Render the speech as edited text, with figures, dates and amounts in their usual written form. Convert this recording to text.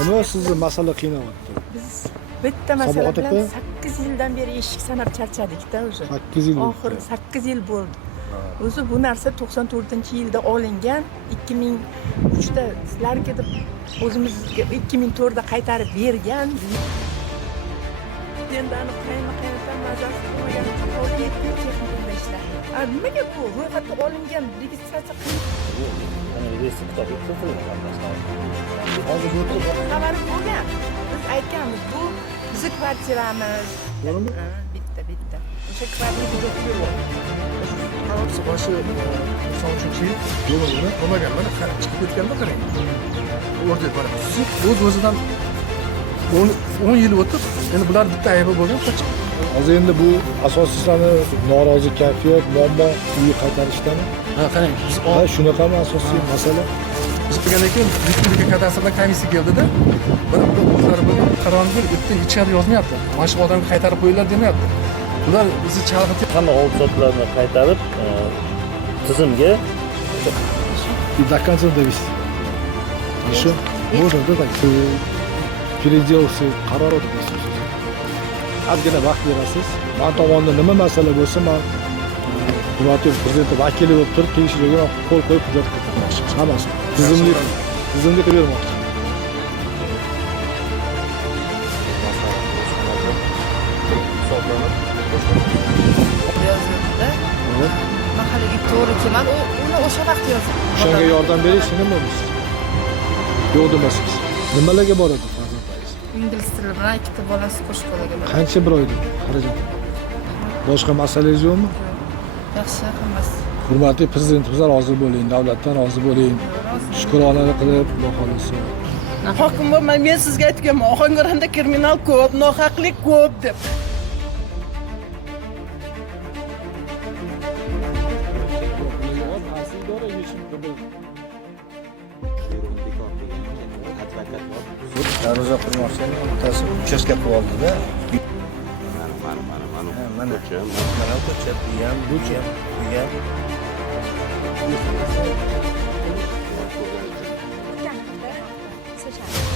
Nima sizni masala qiynayapti? Biz bitta masala Saboq bilan aka? 8 yildan beri eshik sanab charchadikda o'zi. 8 yil Oxiri bo'ldi. 8 yil bo'ldi. O'zi bu narsa 94-yilda olingan, 2003da sizlarga deb o'zimizga 2004da qaytarib bergan. Endi aniq qayerdan mazasi bo'lmagan holi yetgan texnikada ishlar. Nimaga bu ro'yxatga olingan registratsiya Hozir bu xabari bo'lgan. Biz aytganmiz, bu bizni kvartiramiz. To'g'rimi? Bitta. O'sha kvartira Qarabsiz, boshi 93-yil yo'lini bo'lmagan, mana chiqib ketganda qarang. O'rdak mana o'z-o'zidan 10 yil o'tib, endi bular bitta aybi bo'lgan, qochib. hozir endi bu asosiysi norozi kayfiyat, muammo uyi qaytarishdami? Ha, qarang, biz Ha, shunaqami asosiy masala? biz qilgandan keyin respublika kadastrdan komissiya keldida, bir o'zlari bir qarorni berib, bitta ichari yozmayapti. Mana shu odamga qaytarib qo'yinglar demayapti. Ular bizni chalg'itib hamma oldi-sotlarni qaytarib tizimga И до конца довести. Еще можно, да, так, переделался qaror deysiz. Ozgina vaqt berasiz. Men tomonidan nima masala bo'lsa, men hurmatli prezident vakili bo'lib turib, tegishliga qo'l qo'yib hujjat kiritmoqchiman. Hammasi. Tizimga qilib bermoqchiman. yozildi. Mahallaga to'g'ri kelmadi. Uni o'sha vaqt yozdim. O'shanga yordam berish nima bo'lsa? Yo'q demasiz. Nimalarga boradi farzandlaringiz? Ingliz tili bilan ikkita bolasi qo'shqolaga boradi. Qancha bir oyda xarajat? Boshqa masalangiz yo'qmi? Yaxshi, hammasi. Hurmatli prezidentimiz rozi bo'ling, davlatdan rozi bo'ling. Shukronalik qilib, Xudo xolisa. Hokim bo'lmay, men sizga aytganman, Ohangaronda kriminal ko'p, nohaqlik ko'p deb. Darvoza qurmoqchini bittasi uchastka qilib oldida. Mana ko'cha, bu ham, bu ham. Sochadi.